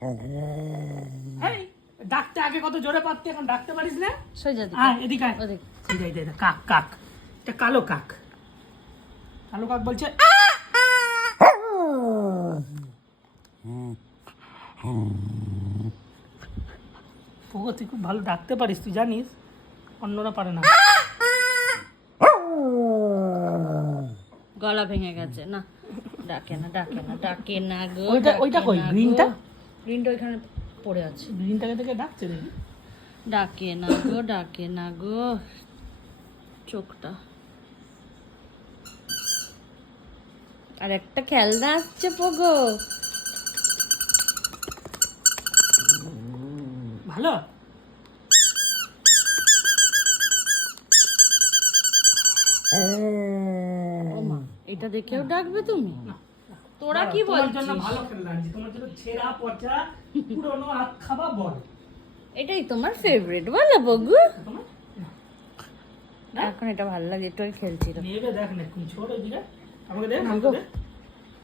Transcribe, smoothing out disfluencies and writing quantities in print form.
এই ডাকতে আগে কত জোরে পারতি, এখন ডাকতে পারিস না। সোজা দিকে হ্যাঁ এদিকে আয়। ওদিকে। এই যে কাক কাক, এটা কালো কাক। কালো কাক বলছে পোগো তুই খুব ভালো ডাকতে পারিস, তুই জানিস, অন্যরা পারে না। গলা ভেঙে গেছে না, ডাকে না ডাকে না ডাকে না গো। ওইটা কই গ্রিনটা? গ্রিনটা ওইখানে পড়ে আছে। গ্রিনটাকে থেকে ডাকছে দেখি। ডাকে না গো ডাকে না গো। চোখটা আর একটা খেলনা আসছে পোগো। ভালো। ও মা, এটা দেখেও ডাকবে তুমি? তোরা কি তোমার বলছিস? জন্য ভালো খেলনা আনছি, তোমার জন্য ছেঁড়া পচা পুরনো হাত খাবা বল। এটাই তোমার ফেভারিট বলো বগু? তোমার এখন এটা ভালো লাগে, এটাই খেলছিল। নেবে দেখ না কোন ছোট দিকে, আমাকে দেখ, আমাকে দে।